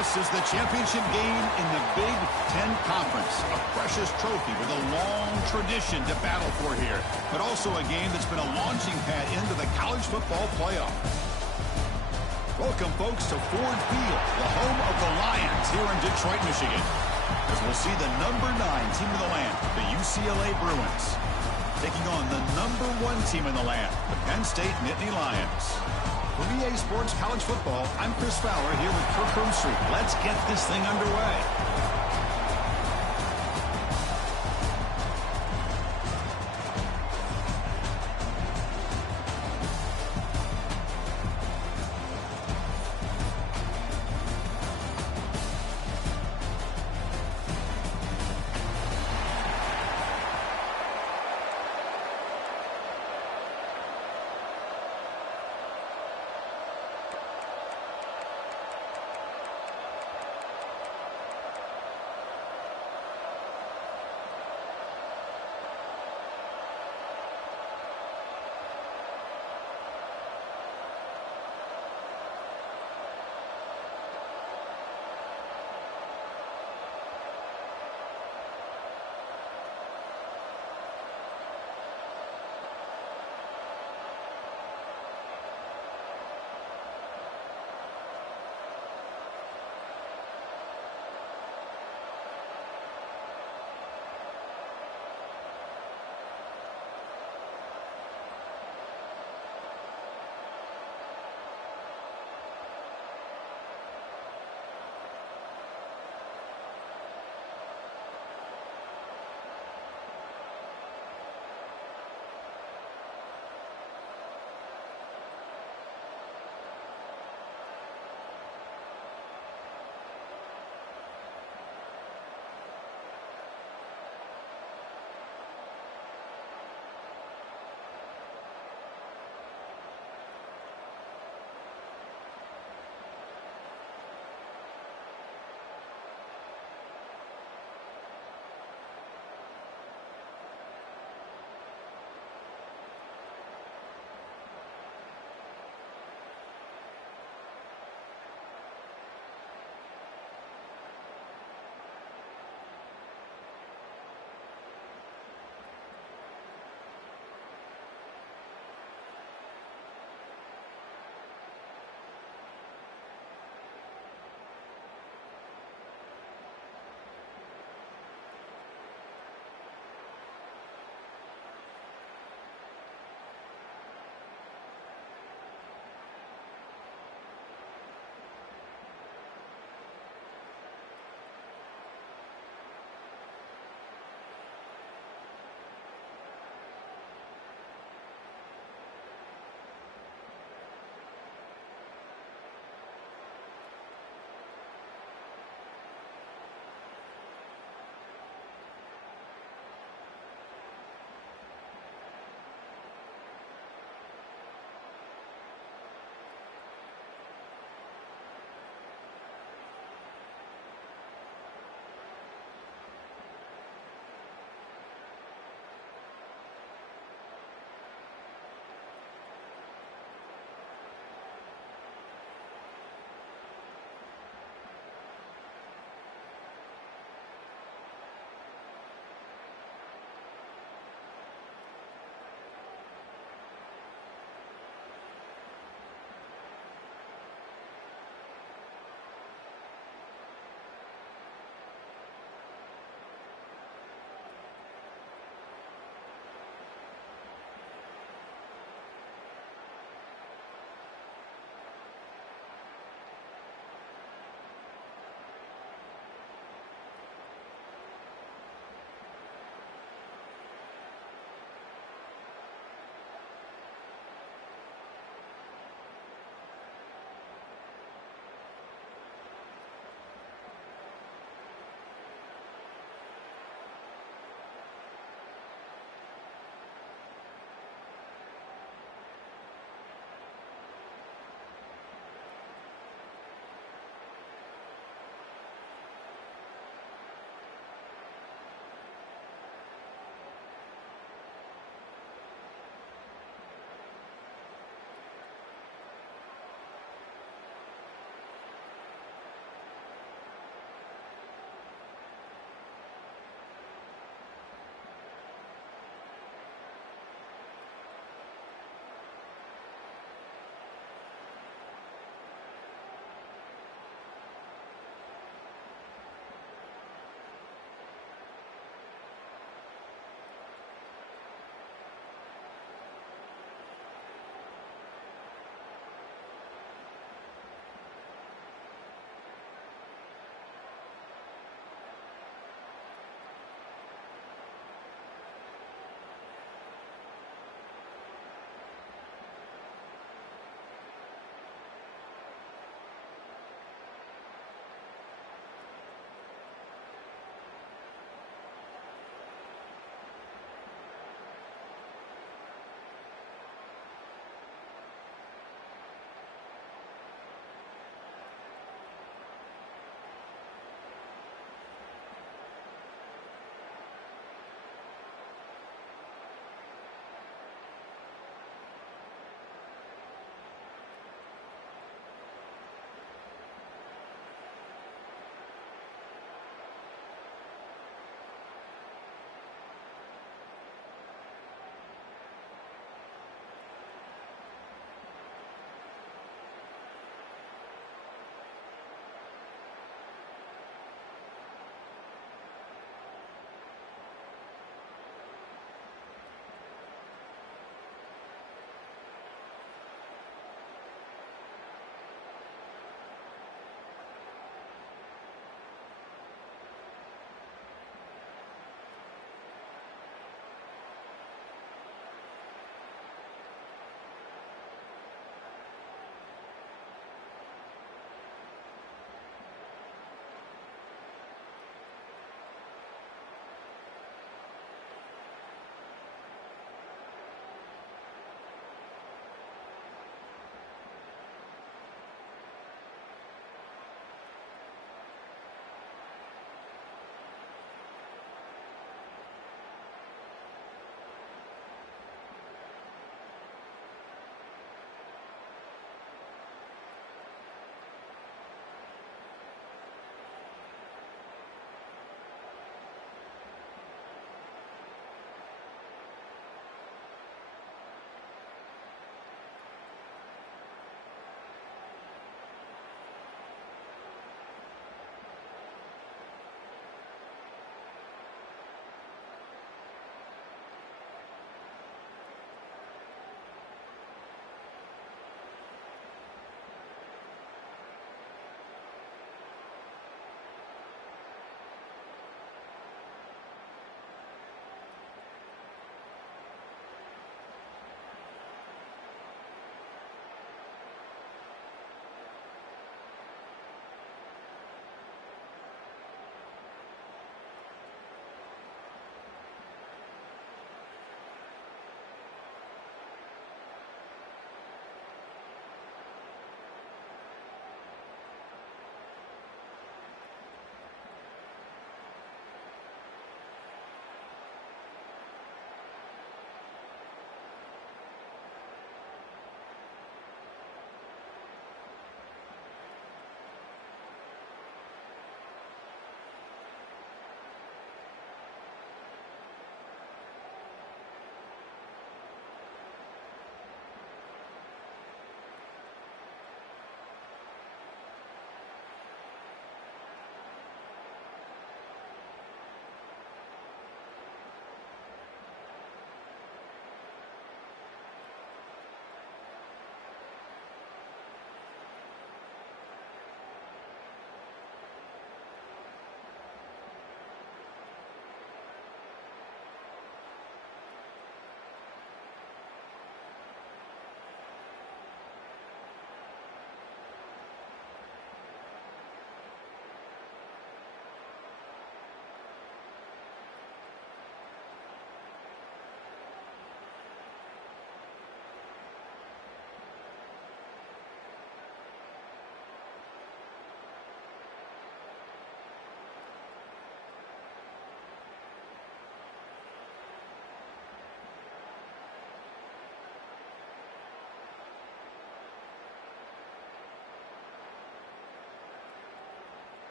This is the championship game in the Big Ten Conference. A precious trophy with a long tradition to battle for here. But also a game that's been a launching pad into the college football playoff. Welcome, folks, to Ford Field, the home of the Lions here in Detroit, Michigan. As we'll see the number 9 team in the land, the UCLA Bruins, taking on the number 1 team in the land, the Penn State Nittany Lions. For EA Sports College Football, I'm Chris Fowler here with Kirk Herbstreit. Let's get this thing underway.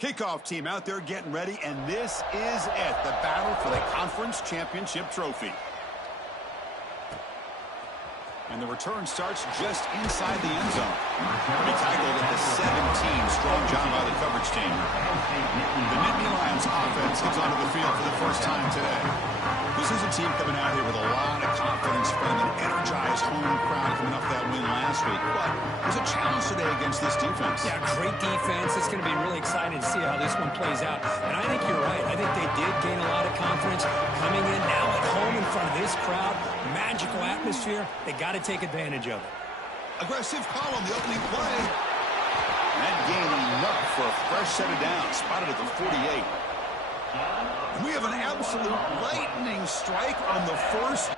Kickoff team out there getting ready, and this is it, the battle for the conference championship trophy. And the return starts just inside the end zone. He tackled at the 17. Strong job by the coverage team. The Nittany Lions offense gets onto the field for the first time today. This is a team coming out here with a lot of confidence from an energized home crowd coming off that win last week. But there's a challenge today against this defense. Yeah, great defense. It's going to be really exciting to see how this one plays out. And I think you're right. I think they did gain a lot of confidence coming in now at home in front of this crowd. Magical atmosphere. They got to take advantage of it. Aggressive call on the opening play. And that gained enough for a fresh set of downs. Spotted at the 48. We have an absolute lightning strike on the first.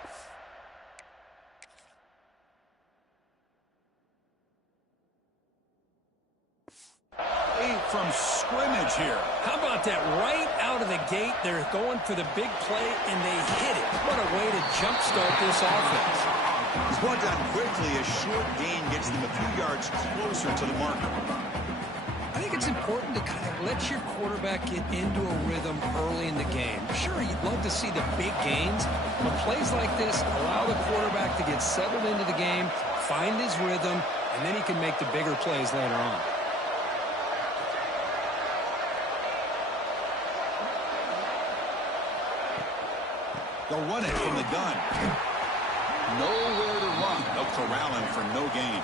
From scrimmage here. How about that? Right out of the gate, they're going for the big play, and they hit it. What a way to jumpstart this offense. It's brought down quickly. A short gain gets them a few yards closer to the marker. I think it's important to kind of let your quarterback get into a rhythm early in the game. Sure, you'd love to see the big gains, but plays like this allow the quarterback to get settled into the game, find his rhythm, and then he can make the bigger plays later on. They'll run it from the gun. Nowhere to run. They'll corral him for no gain.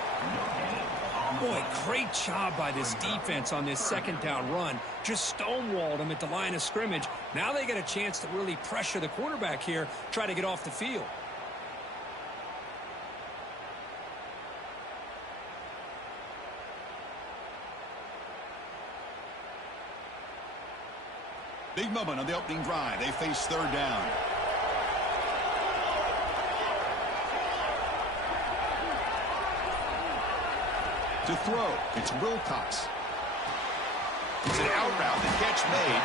Boy, great job by this defense on this second down run. Just stonewalled him at the line of scrimmage. Now they get a chance to really pressure the quarterback here, try to get off the field. Big moment on the opening drive. They face third down. To throw, it's Wilcox. It's an out route, the catch made.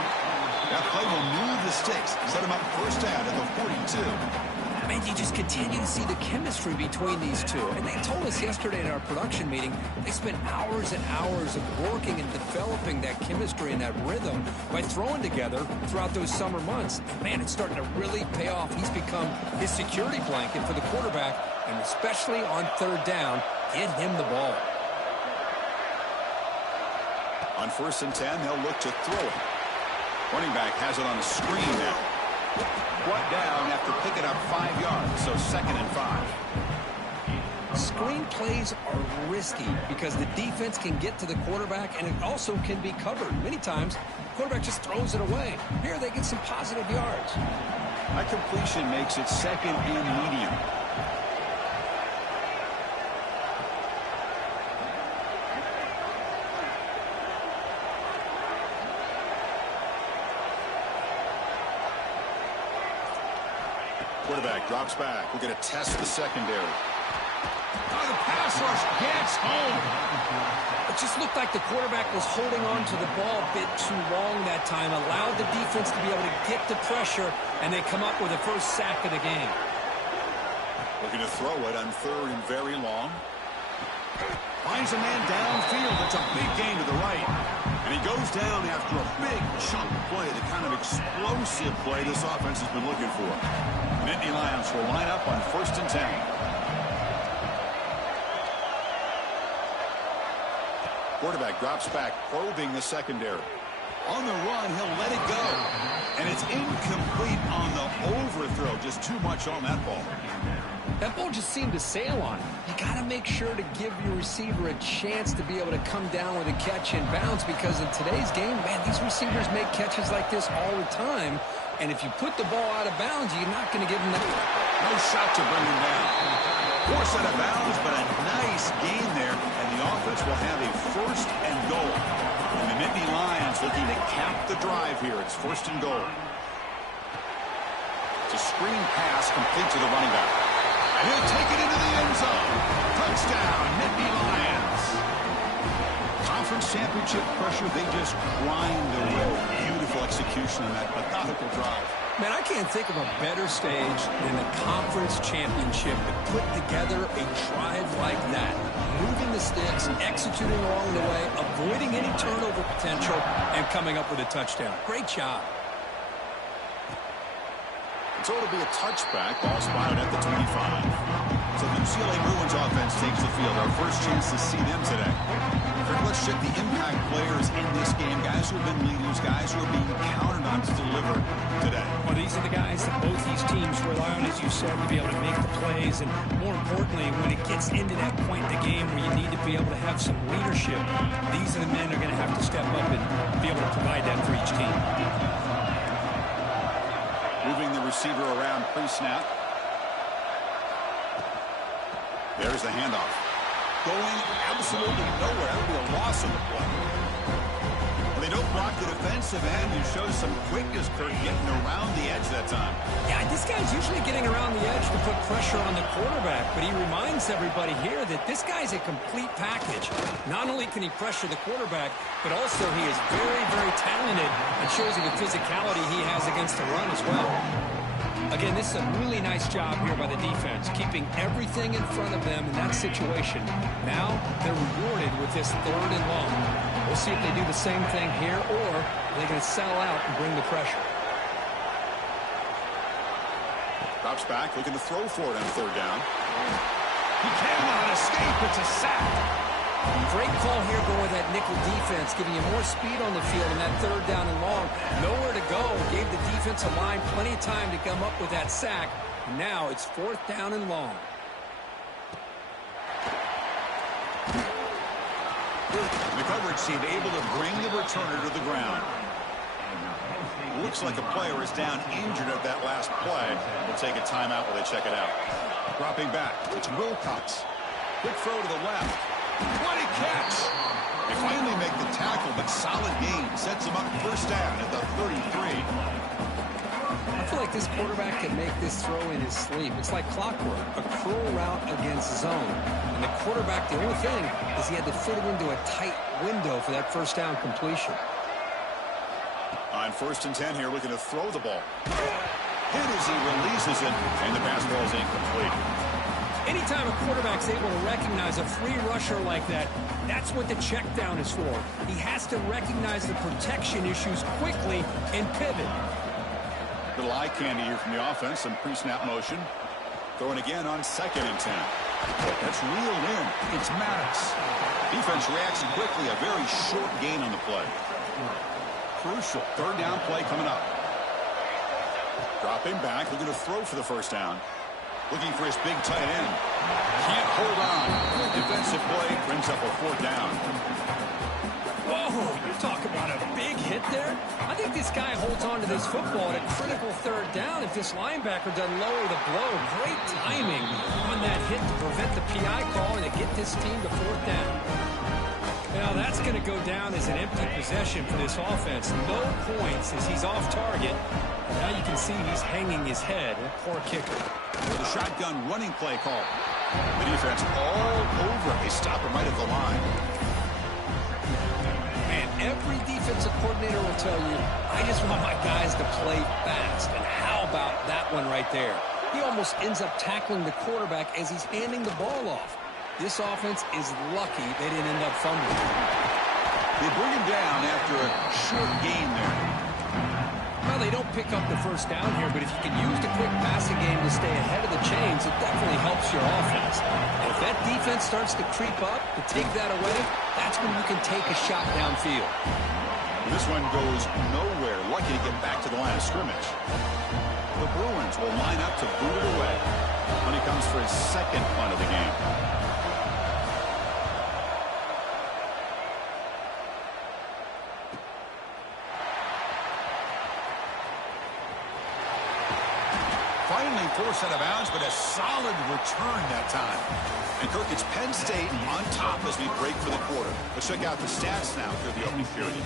That play will move the sticks, set him up first down at the 42. Man, you just continue to see the chemistry between these two. And they told us yesterday at our production meeting, they spent hours and hours of working and developing that chemistry and that rhythm by throwing together throughout those summer months. And man, it's starting to really pay off. He's become his security blanket for the quarterback, and especially on third down, get him the ball. On 1st and 10, they'll look to throw it. Running back has it on a screen now. Brought down after picking up 5 yards, so 2nd and 5. Screen plays are risky because the defense can get to the quarterback, and it also can be covered. Many times, the quarterback just throws it away. Here, they get some positive yards. That completion makes it 2nd and medium. Quarterback drops back. We're going to test the secondary. Oh, the pass rush gets home. It just looked like the quarterback was holding on to the ball a bit too long that time, allowed the defense to be able to get the pressure, and they come up with the first sack of the game. Looking to throw it on 3rd and very long. Finds a man downfield. It's a big gain to the right. And he goes down after a big chunk play, the kind of explosive play this offense has been looking for. Nittany Lions will line up on 1st and 10. Quarterback drops back, probing the secondary. On the run, he'll let it go. And it's incomplete on the overthrow. Just too much on that ball. That ball just seemed to sail on him. You got to make sure to give your receiver a chance to be able to come down with a catch and bounce, because in today's game, man, these receivers make catches like this all the time. And if you put the ball out of bounds, you're not going to give them that. No shot to bring him down. Forced out of bounds, but a nice gain there. And the offense will have a 1st and goal. And the Nittany Lions looking to cap the drive here. It's 1st and goal. It's a screen pass complete to the running back. And he'll take it into the end zone. Touchdown, Nittany Lions. Conference championship pressure, they just grind away. Beautiful execution on that methodical drive. Man, I can't think of a better stage than the conference championship to put together a drive like that. Moving the sticks, executing along the way, avoiding any turnover potential, and coming up with a touchdown. Great job. So it'll be a touchback, ball spotted at the 25. So the UCLA Bruins offense takes the field. Our first chance to see them today. Let's check the impact players in this game. Guys who have been leaders, guys who are being counted on to deliver today. Well, these are the guys that both these teams rely on, as you said, to be able to make the plays. And more importantly, when it gets into that point in the game where you need to be able to have some leadership, these are the men who are going to have to step up and be able to provide that for each team. Moving the receiver around pre-snap. There's the handoff. Going absolutely nowhere. That would be a loss of the play. They don't block the defensive end and show some quickness, Kirk, getting around the edge that time. Yeah, this guy's usually getting around the edge to put pressure on the quarterback, but he reminds everybody here that this guy's a complete package. Not only can he pressure the quarterback, but also he is very, very talented and shows you the physicality he has against the run as well. Again, this is a really nice job here by the defense, keeping everything in front of them in that situation. Now they're rewarded with this 3rd and long. We'll see if they do the same thing here, or they're going to sell out and bring the pressure. Drops back, looking to throw for it on 3rd down. He cannot escape. It's a sack. Great call here going with that nickel defense, giving you more speed on the field in that 3rd down and long. Nowhere to go. Gave the defensive line plenty of time to come up with that sack. Now it's 4th down and long. The coverage team able to bring the returner to the ground. Looks like a player is down injured at that last play. We'll take a timeout while they check it out. Dropping back, it's Wilcox. Quick throw to the left. What a catch! They finally make the tackle, but solid gain. Sets them up 1st down at the 33. I feel like this quarterback can make this throw in his sleep. It's like clockwork, a curl route against zone. And the quarterback, the only thing is he had to fit it into a tight window for that 1st down completion. On 1st and 10 here, looking to throw the ball. Hit as he releases it, and the pass ball is incomplete. Anytime a quarterback's able to recognize a free rusher like that, that's what the check down is for. He has to recognize the protection issues quickly and pivot. Little eye candy here from the offense, some pre-snap motion. Throwing again on 2nd and 10. That's reeled in. It's Maddox. Defense reacts quickly, a very short gain on the play. Crucial 3rd down play coming up. Dropping back, looking to throw for the 1st down. Looking for his big tight end. Can't hold on. Defensive play brings up a 4th down. Whoa, you talk about a big hit there. I think this guy holds on to this football at a critical 3rd down if this linebacker doesn't lower the blow. Great timing on that hit to prevent the PI call and to get this team to 4th down. Now that's going to go down as an empty possession for this offense. No points as he's off target. Now you can see he's hanging his head. Poor kicker. With a shotgun running play call. The defense all over. They stop him right at the line. Man, every defensive coordinator will tell you, I just want my guys to play fast. And how about that one right there? He almost ends up tackling the quarterback as he's handing the ball off. This offense is lucky they didn't end up fumbling. They bring him down after a short gain there. Well, they don't pick up the 1st down here, but if you can use the quick passing game to stay ahead of the chains, it definitely helps your offense. And if that defense starts to creep up, to take that away, that's when you can take a shot downfield. This one goes nowhere. Lucky to get back to the line of scrimmage. The Bruins will line up to boot it away when he comes for his 2nd punt of the game. Finally forced out of bounds, but a solid return that time. And Kirk, it's Penn State on top as we break for the quarter. Let's check out the stats now for the opening period.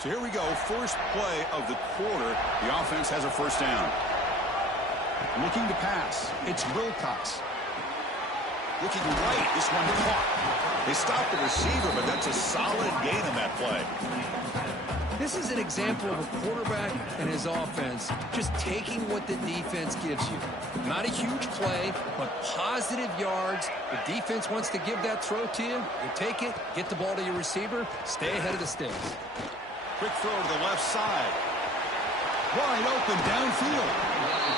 So here we go, first play of the quarter. The offense has a 1st down. Looking to pass. It's Wilcox. Looking right, this one caught. They stopped the receiver, but that's a solid gain in that play. This is an example of a quarterback and his offense just taking what the defense gives you. Not a huge play, but positive yards. The defense wants to give that throw to you. You take it, get the ball to your receiver, stay ahead of the sticks. Quick throw to the left side. Wide open downfield.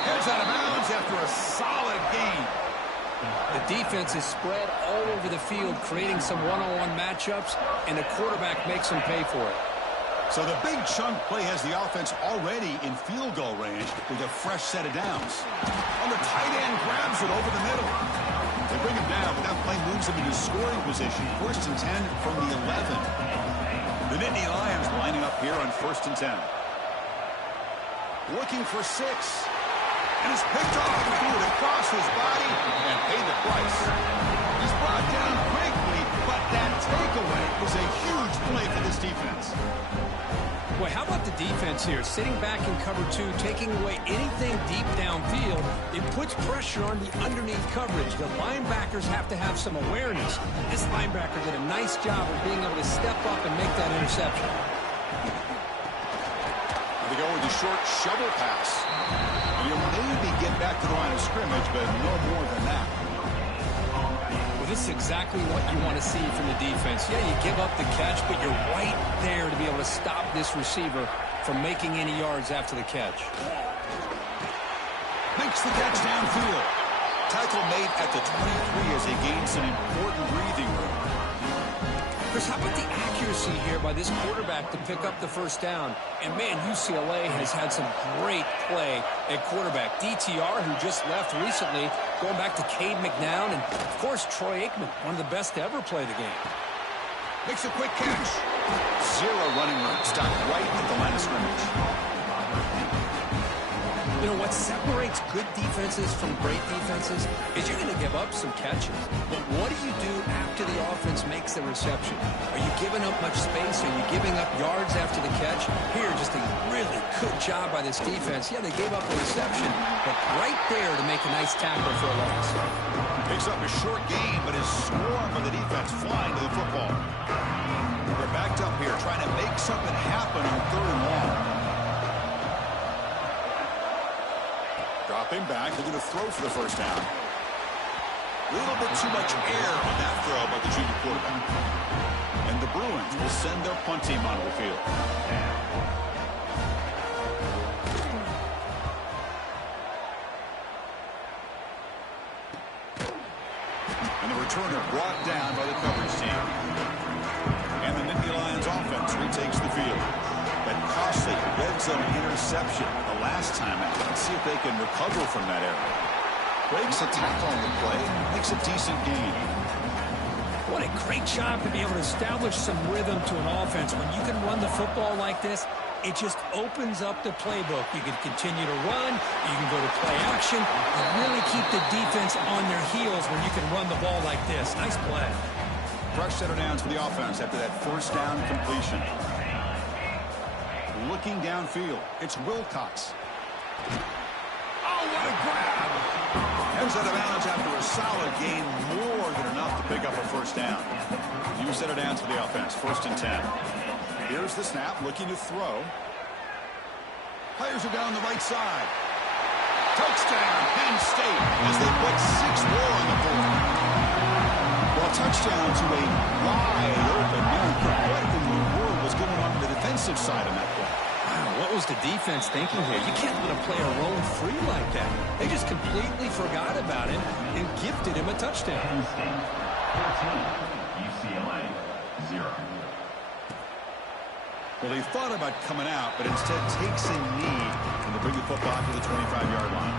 Heads out of bounds after a solid gain. The defense is spread all over the field, creating some one-on-one matchups, and the quarterback makes them pay for it. So the big chunk play has the offense already in field goal range with a fresh set of downs. And the tight end grabs it over the middle. They bring him down, but that play moves him into scoring position. 1st and 10 from the 11. The Nittany Lions lining up here on 1st and 10. Looking for 6. And it's picked off and threw it across his body and paid the price. He's brought down quickly, but that takeaway was a huge play for this defense. Boy, how about the defense here? Sitting back in cover 2, taking away anything deep downfield. It puts pressure on the underneath coverage. The linebackers have to have some awareness. This linebacker did a nice job of being able to step up and make that interception. They go with the short shovel pass. And he'll maybe get back to the line of scrimmage, but no more than that. Well, this is exactly what you want to see from the defense. Yeah, you give up the catch, but you're right there to be able to stop this receiver from making any yards after the catch. Makes the catch downfield. Tackle made at the 23 as they gain some important breathing room. Chris, how about the accuracy here by this quarterback to pick up the 1st down? And, man, UCLA has had some great play at quarterback. DTR, who just left recently, going back to Cade McNown, and, of course, Troy Aikman, one of the best to ever play the game. Makes a quick catch. 0 running room. Stopped right at the line of scrimmage. You know, what separates good defenses from great defenses is you're going to give up some catches. But what do you do after the offense makes the reception? Are you giving up much space? Are you giving up yards after the catch? Here, just a really good job by this defense. Yeah, they gave up a reception, but right there to make a nice tackle for a loss. Picks up a short gain, but is swarmed by the defense flying to the football. They're backed up here trying to make something happen on 3rd and long. Dropping back, they're going to throw for the 1st down. A little bit too much air on that throw by the junior quarterback. And the Bruins will send their punt team onto the field. And the returner brought down by the coverage team. And the Nittany Lions offense retakes the field. That costly red zone interception the last time out. Let's see if they can recover from that error. Breaks a tackle on the play, makes a decent gain. What a great job to be able to establish some rhythm to an offense. When you can run the football like this, it just opens up the playbook. You can continue to run, you can go to play action, and really keep the defense on their heels when you can run the ball like this. Nice play. Fresh set of downs for the offense after that 1st down completion. Looking downfield, it's Wilcox. Oh, what a grab! Heads out of bounds after a solid gain, more than enough to pick up a 1st down. New set of downs for the offense, 1st and 10. Here's the snap, looking to throw. Fires it down the right side. Touchdown, Penn State, as they put 6 more on the board. Well, touchdown to a wide open man. What in the world was going on the defensive side of that play? Wow, what was the defense thinking here? You can't let a player roam free like that. They just completely forgot about him and gifted him a touchdown. UCLA 0. Well, he thought about coming out, but instead takes a knee and they bring the football to the 25-yard line.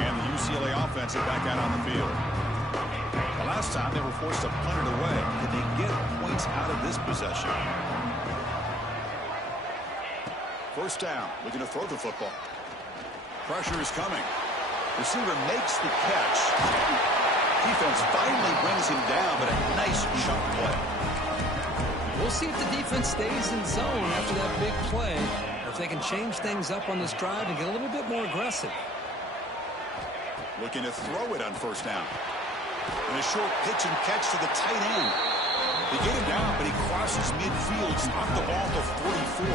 And the UCLA offense is back out on the field. The last time they were forced to punt it away. Did they get points out of this possession? 1st down, looking to throw the football. Pressure is coming. Receiver makes the catch. Defense finally brings him down, but a nice chunk play. We'll see if the defense stays in zone after that big play, or if they can change things up on this drive and get a little bit more aggressive. Looking to throw it on 1st down. And a short pitch and catch to the tight end. They get him down, but he crosses midfield, knocked the ball to 44.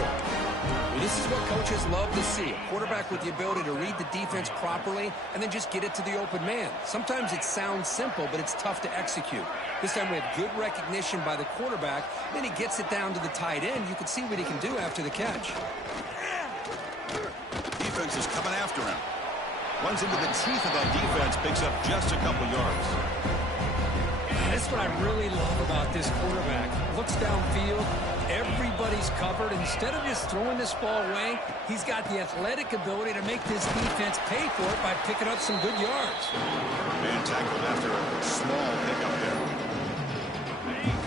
Well, this is what coaches love to see. A quarterback with the ability to read the defense properly and then just get it to the open man. Sometimes it sounds simple, but it's tough to execute. This time we have good recognition by the quarterback. Then he gets it down to the tight end. You can see what he can do after the catch. Defense is coming after him. Runs into the teeth of that defense, picks up just a couple yards. That's what I really love about this quarterback. Looks downfield, everybody's covered. Instead of just throwing this ball away, he's got the athletic ability to make this defense pay for it by picking up some good yards. Man tackled after a small pickup there.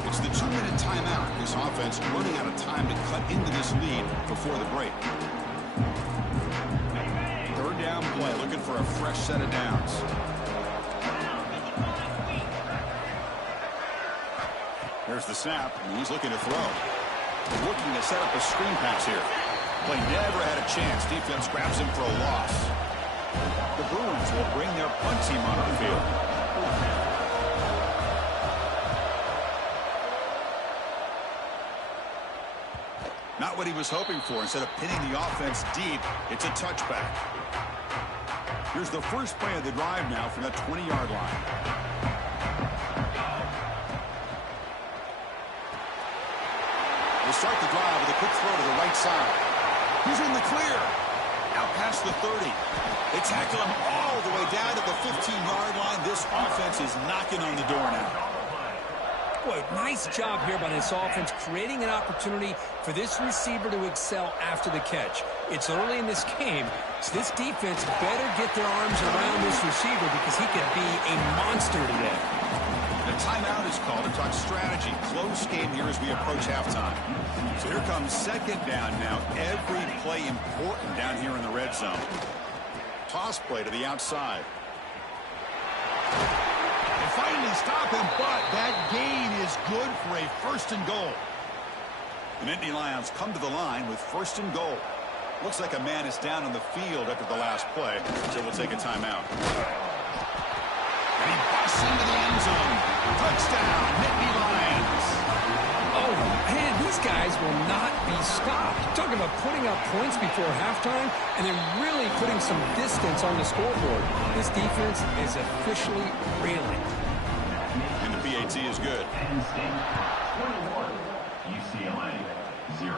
It's the 2-minute timeout. This offense running out of time to cut into this lead before the break. Third down play, looking for a fresh set of downs. There's the snap, and he's looking to throw. Looking to set up a screen pass here. Play never had a chance. Defense grabs him for a loss. The Bruins will bring their punt team on the field. Not what he was hoping for. Instead of pinning the offense deep, it's a touchback. Here's the first play of the drive now from the 20-yard line. We'll start the drive with a quick throw to the right side. He's in the clear. Out past the 30. They tackle him all the way down to the 15-yard line. This offense is knocking on the door now. Boy, nice job here by this offense, creating an opportunity for this receiver to excel after the catch. It's early in this game, so this defense better get their arms around this receiver because he could be a monster today. The timeout is called to talk strategy. Close game here as we approach halftime. So here comes second down now. Every play important down here in the red zone. Toss play to the outside. They finally stop him, but that gain is good for a first and goal. The Nittany Lions come to the line with first and goal. Looks like a man is down on the field after the last play, so we'll take a timeout. And he busts into the end zone. Touchdown, Nittany Lions. Oh, man, these guys will not be stopped. Talking about putting up points before halftime and then really putting some distance on the scoreboard. This defense is officially reeling. And the PAT is good. 21, UCLA, 0.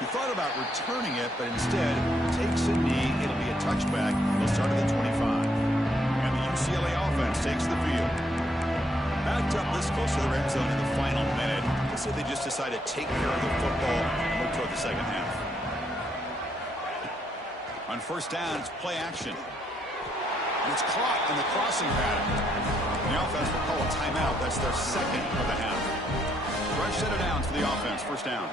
He thought about returning it, but instead takes a knee. It'll be a touchback. He'll start at the 25. And the UCLA offense takes the field. Backed up this close to the red zone in the final minute. Let's say they just decide to take care of the football and move toward the second half. On first down, it's play action. And it's caught in the crossing pattern. The offense will call a timeout. That's their second of the half. Fresh set of downs for the offense. First down.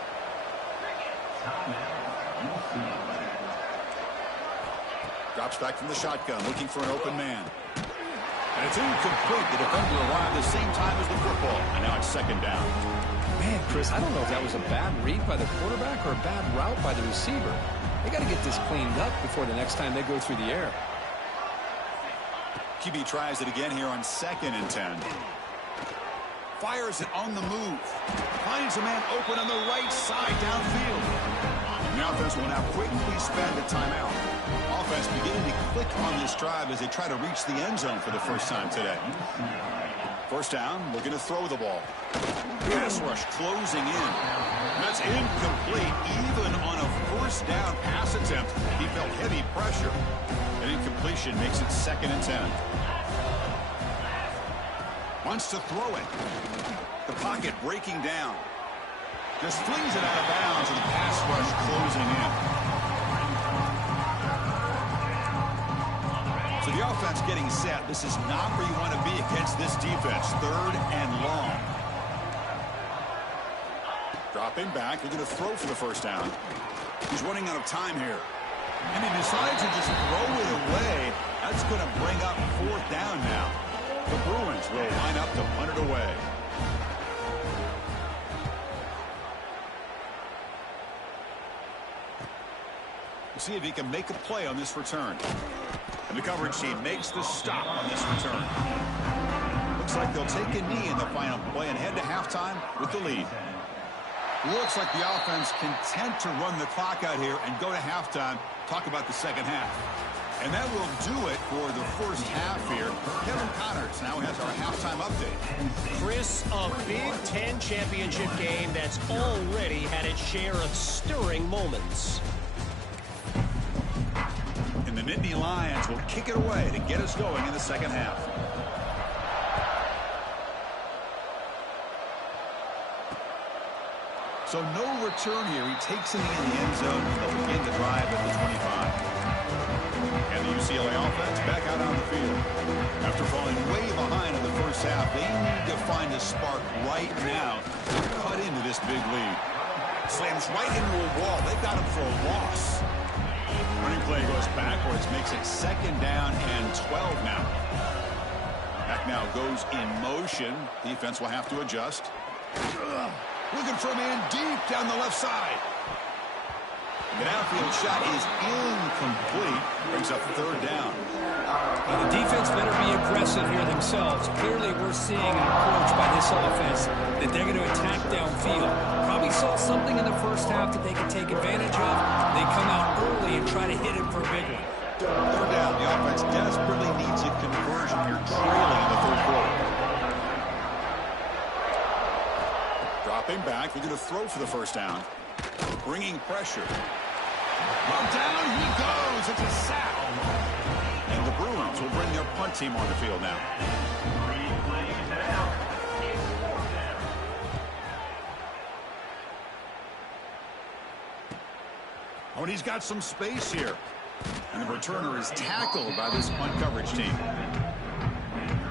Drops back from the shotgun, looking for an open man. And it's incomplete. The defender arrived the same time as the football. And now it's second down. Man, Chris, I don't know if that was a bad read by the quarterback or a bad route by the receiver. They got to get this cleaned up before the next time they go through the air. QB tries it again here on 2nd and 10. Fires it on the move. Finds a man open on the right side downfield. The offense will now quickly spend a timeout. Offense beginning to click on this drive as they try to reach the end zone for the first time today. First down, looking to throw the ball. Pass rush closing in. That's incomplete. Even on a first down pass attempt, he felt heavy pressure. An incompletion makes it 2nd and 10. Wants to throw it. The pocket breaking down. Just flings it out of bounds and the pass rush closing in. So the offense getting set. This is not where you want to be against this defense. 3rd and long. Dropping back. Looking to throw for the first down. He's running out of time here. And he decides to just throw it away. That's going to bring up 4th down now. The Bruins will line up to punt it away. We'll see if he can make a play on this return. And the coverage team makes the stop on this return. Looks like they'll take a knee in the final play and head to halftime with the lead. Looks like the offense content to run the clock out here and go to halftime. Talk about the second half. And that will do it for the first half here. Kevin Connors now has our halftime update. Chris, a Big Ten championship game that's already had its share of stirring moments. And the Nittany Lions will kick it away to get us going in the second half. So no return here. He takes it in the end zone. They'll begin the drive at the 25. And the UCLA offense back out on the field. After falling way behind in the first half, they need to find a spark right now to cut into this big lead. Slams right into a wall. They've got him for a loss. Running play goes backwards, makes it second down and 12 now. Back now goes in motion. Defense will have to adjust. Looking for a man deep down the left side. The downfield shot is incomplete. Brings up third down. Well, the defense better be aggressive here themselves. Clearly, we're seeing an approach by this offense that they're going to attack downfield. Probably saw something in the first half that they could take advantage of. They come out early and try to hit it for a big one. Third down. The offense desperately needs a conversion here, trailing in the third quarter. Dropping back. They're going to throw for the first down. Bringing pressure. Well, down he goes. It's a sack. And the Bruins will bring their punt team on the field now. Oh, and he's got some space here. And the returner is tackled by this punt coverage team.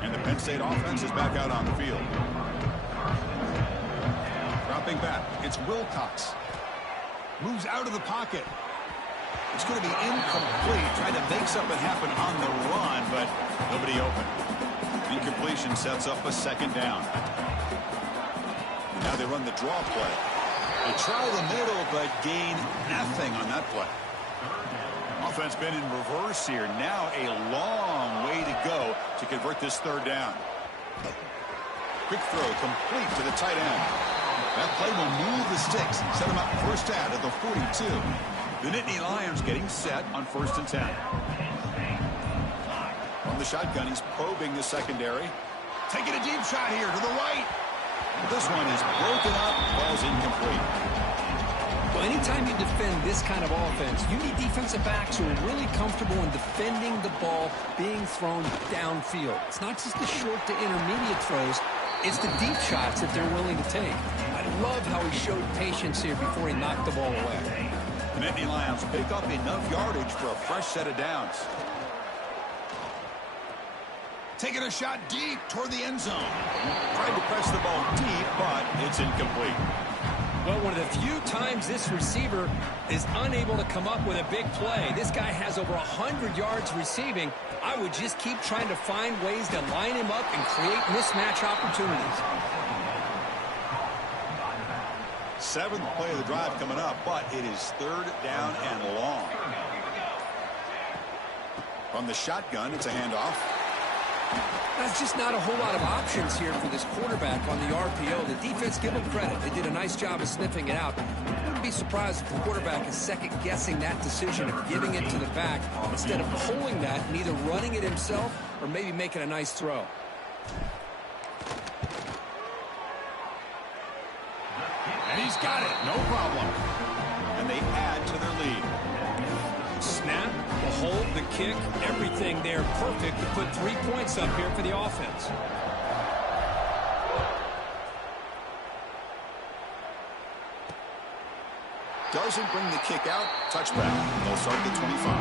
And the Penn State offense is back out on the field. Dropping back. It's Wilcox. Moves out of the pocket. It's going to be incomplete. Trying to make something happen on the run, but nobody open. Incompletion sets up a second down. And now they run the draw play. They try the middle, but gain nothing on that play. Offense been in reverse here. Now a long way to go to convert this third down. Quick throw complete to the tight end. That play will move the sticks, set them up first down at the 42. The Nittany Lions getting set on 1st and 10. From the shotgun, he's probing the secondary. Taking a deep shot here to the right. This one is broken up. Ball's incomplete. Well, anytime you defend this kind of offense, you need defensive backs who are really comfortable in defending the ball being thrown downfield. It's not just the short to intermediate throws. It's the deep shots that they're willing to take. I love how he showed patience here before he knocked the ball away. The Nittany Lions pick up enough yardage for a fresh set of downs. Taking a shot deep toward the end zone. Tried to press the ball deep, but it's incomplete. Well, one of the few times this receiver is unable to come up with a big play. This guy has over 100 yards receiving. I would just keep trying to find ways to line him up and create mismatch opportunities. 7th play of the drive coming up, but it is third down and long. From the shotgun, it's a handoff. There's just not a whole lot of options here for this quarterback on the RPO. The defense, give them credit. They did a nice job of sniffing it out. I wouldn't be surprised if the quarterback is second-guessing that decision of giving it to the back instead of pulling that and either running it himself or maybe making a nice throw. And he's got it. No problem. And they add to their lead. Snap, the hold, the kick, everything there perfect to put 3 points up here for the offense. Doesn't bring the kick out. Touchback. They'll start the 25.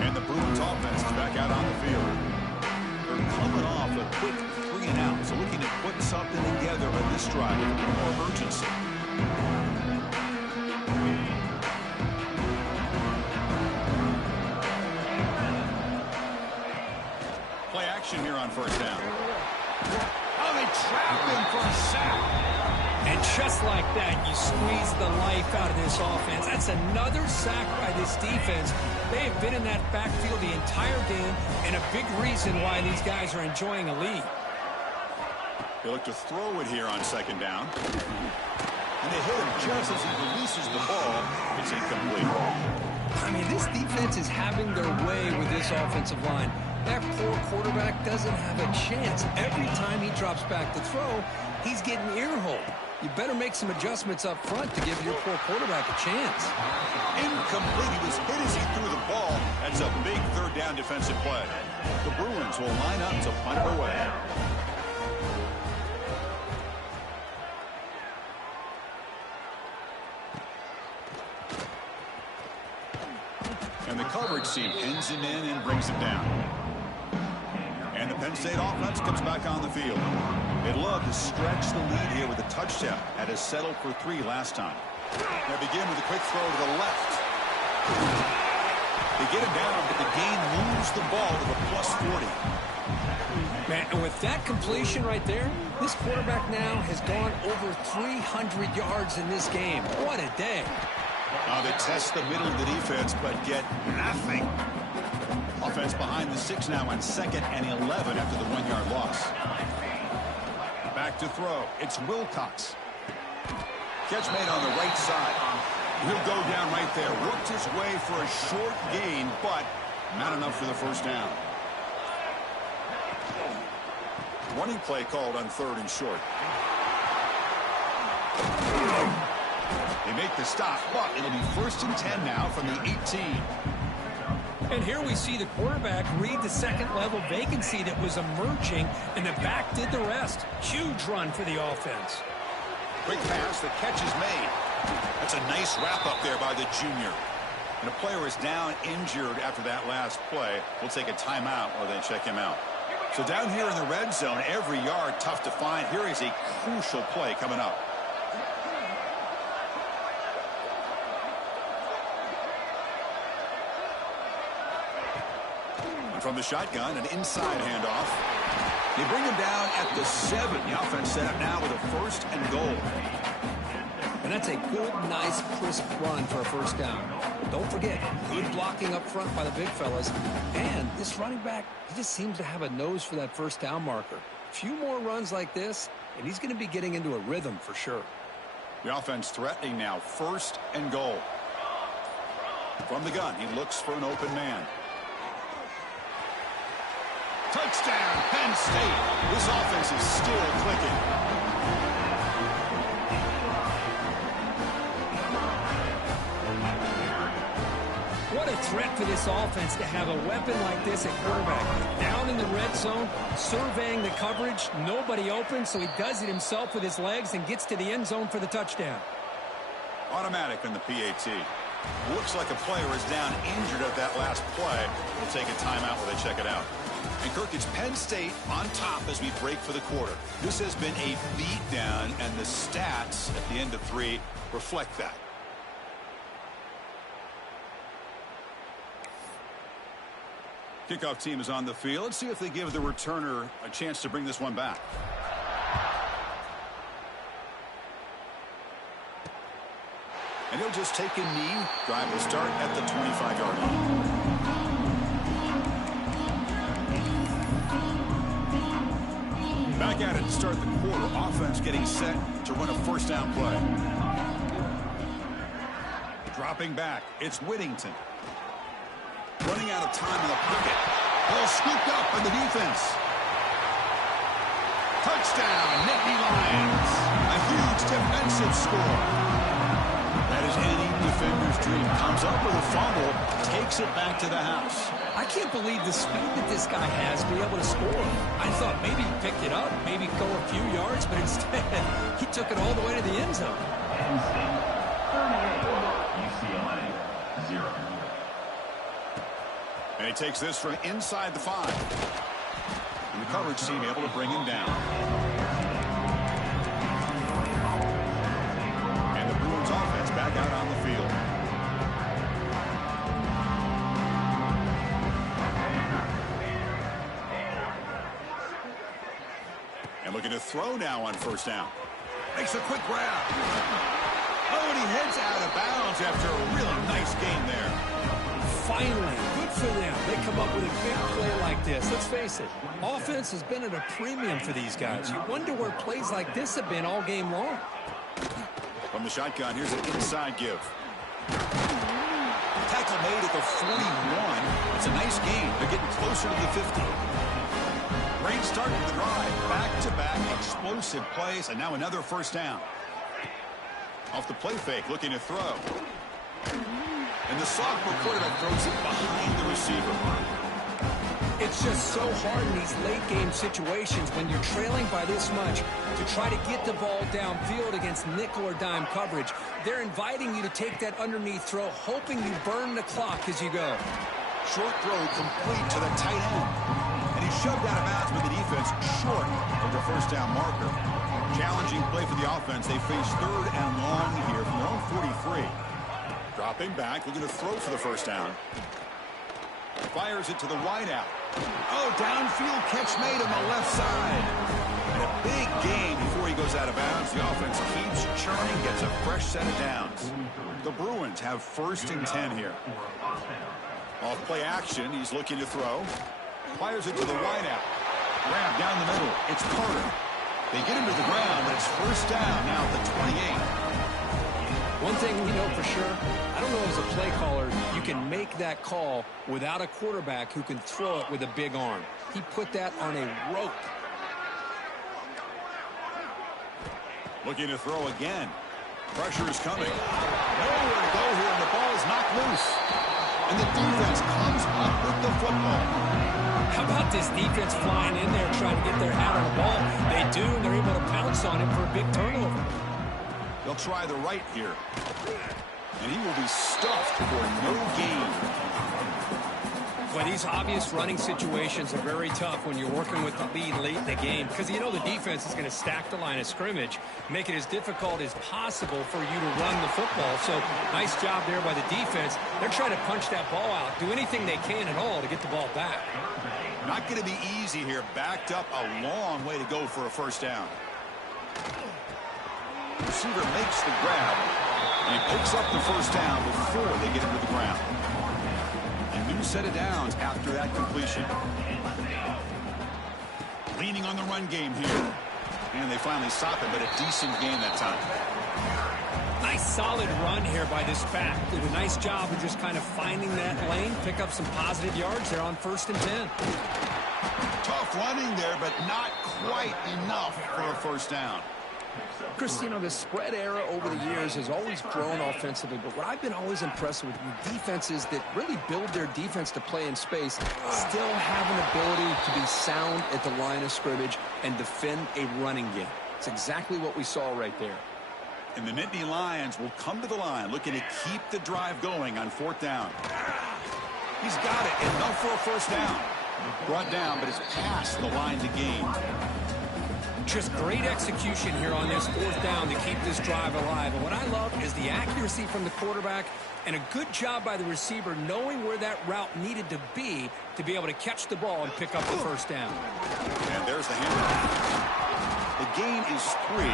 And the Bruins offense is back out on the field. They're coming off a quick 3 and out. So looking to put something together on this drive with a little more urgency. Play action here on 1st down. Oh, they trap him for a sack. And just like that, you squeeze the life out of this offense. That's another sack by this defense. They have been in that backfield the entire game, and a big reason why these guys are enjoying a lead. They look to throw it here on second down. And they hit him just as he releases the ball. It's incomplete. I mean, this defense is having their way with this offensive line. That poor quarterback doesn't have a chance. Every time he drops back to throw, he's getting ear-holed. You better make some adjustments up front to give your poor quarterback a chance. Incomplete. He was hit as he threw the ball. That's a big third down defensive play. The Bruins will line up to punt it away. And the coverage team pins him in and brings him down. And the Penn State offense comes back on the field. They'd love to stretch the lead here with a touchdown. Had us settled for 3 last time. They begin with a quick throw to the left. They get him down, but the gain moves the ball to the +40. Man, and with that completion right there, this quarterback now has gone over 300 yards in this game. What a day. They test the middle of the defense, but get nothing. Offense behind the 6 now on 2nd and 11 after the 1-yard loss. Back to throw. It's Wilcox. Catch made on the right side. He'll go down right there. Worked his way for a short gain, but not enough for the first down. Running play called on 3rd and short. They make the stop, but it'll be 1st and 10 now from the 18. And here we see the quarterback read the second-level vacancy that was emerging, and the back did the rest. Huge run for the offense. Quick pass, the catch is made. That's a nice wrap-up there by the junior. And a player is down injured after that last play. We'll take a timeout while they check him out. So down here in the red zone, every yard tough to find. Here is a crucial play coming up. From the shotgun, an inside handoff. They bring him down at the 7. The offense set up now with a 1st and goal. And that's a good, nice, crisp run for a first down. Don't forget, good blocking up front by the big fellas. And this running back, he just seems to have a nose for that first down marker. A few more runs like this, and he's going to be getting into a rhythm for sure. The offense threatening now, 1st and goal. From the gun, he looks for an open man. Touchdown, Penn State. This offense is still clicking. What a threat for this offense to have a weapon like this at quarterback. Down in the red zone, surveying the coverage, nobody open, so he does it himself with his legs and gets to the end zone for the touchdown. Automatic in the PAT. Looks like a player is down injured at that last play. We'll take a timeout while they check it out. And Kirk, it's Penn State on top as we break for the quarter. This has been a beatdown, and the stats at the end of 3 reflect that. Kickoff team is on the field. Let's see if they give the returner a chance to bring this one back. And he'll just take a knee. Drive will start at the 25-yard line. Back at it to start the quarter. Offense getting set to run a first down play. Dropping back. It's Whittington. Running out of time in the pocket. Ball scooped up by the defense. Touchdown, Nittany Lions. A huge defensive score. That is any defender's dream. Comes up with a fumble, takes it back to the house. I can't believe the speed that this guy has to be able to score. I thought maybe he picked it up, maybe go a few yards, but instead he took it all the way to the end zone. Penn State 38, UCLA 0. And he takes this from inside the 5. And the coverage team able to bring him down. And the Bruins offense back out on the field. And looking to throw now on first down. Makes a quick grab. Oh, and he heads out of bounds after a really nice game there. Finally, good for them. They come up with a big play like this. Let's face it, offense has been at a premium for these guys. You wonder where plays like this have been all game long. From the shotgun, here's an inside give. Tackle made at the 41. It's a nice gain. They're getting closer to the 50. Great start to the drive. Back-to-back explosive plays, and now another first down. Off the play fake, looking to throw. And the sophomore quarterback throws it behind the receiver. It's just so hard in these late-game situations when you're trailing by this much to try to get the ball downfield against nickel or dime coverage. They're inviting you to take that underneath throw, hoping you burn the clock as you go. Short throw complete to the tight end. And he's shoved out of bounds with the defense short of the first down marker. Challenging play for the offense. They face third and long here from their own 43. Dropping back, looking to throw for the first down. Fires it to the wideout. Oh, downfield catch made on the left side. And a big gain before he goes out of bounds. The offense keeps churning, gets a fresh set of downs. The Bruins have first and 10 here. Off play action, he's looking to throw. Fires it to the wideout. Grab down the middle. It's Carter. They get him to the ground, but it's first down now at the 28. One thing we know for sure, I don't know as a play caller, you can make that call without a quarterback who can throw it with a big arm. He put that on a rope. Looking to throw again. Pressure is coming. Nowhere to go here, and the ball is knocked loose. And the defense comes up with the football. How about this defense flying in there trying to get their hat on the ball? They do, and they're able to pounce on him for a big turnover. They'll try the right here. And he will be stuffed for no gain. Well, these obvious running situations are very tough when you're working with the lead late in the game because you know the defense is going to stack the line of scrimmage, make it as difficult as possible for you to run the football. So nice job there by the defense. They're trying to punch that ball out, do anything they can at all to get the ball back. Not going to be easy here. Backed up a long way to go for a first down. Receiver makes the grab, and he picks up the first down before they get him to the ground. A new set of downs after that completion. Leaning on the run game here. And they finally stop it, but a decent gain that time. Nice solid run here by this back. Did a nice job of just kind of finding that lane, pick up some positive yards there on first and 10. Tough running there, but not quite enough for a first down. Chris, you know, the spread era over the years has always grown offensively, but what I've been always impressed with defenses that really build their defense to play in space still have an ability to be sound at the line of scrimmage and defend a running game. It's exactly what we saw right there. And the Nittany Lions will come to the line looking to keep the drive going on fourth down. He's got it, enough for a first down. Brought down, but it's past the line to gain. Just great execution here on this fourth down to keep this drive alive. And what I love is the accuracy from the quarterback and a good job by the receiver knowing where that route needed to be able to catch the ball and pick up the first down. And there's the handoff. The gain is 3.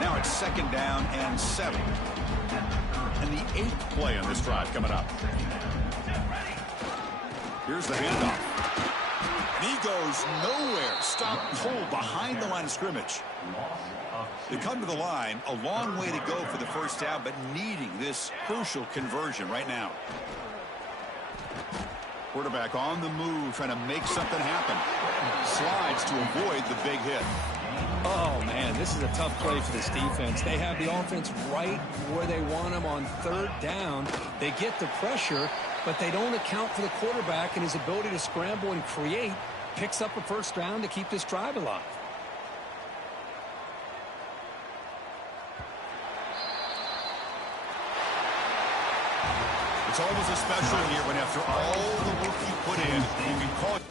Now it's second down and 7. And the 8th play on this drive coming up. Here's the handoff. He goes nowhere. Stop cold behind the line of scrimmage. They come to the line, a long way to go for the first down, but needing this crucial conversion right now. Quarterback on the move, trying to make something happen. Slides to avoid the big hit. Oh, man, this is a tough play for this defense. They have the offense right where they want them on third down. They get the pressure, but they don't account for the quarterback and his ability to scramble and create. Picks up a first down to keep this drive alive. It's always a special here when after all the work you put in, you can call it.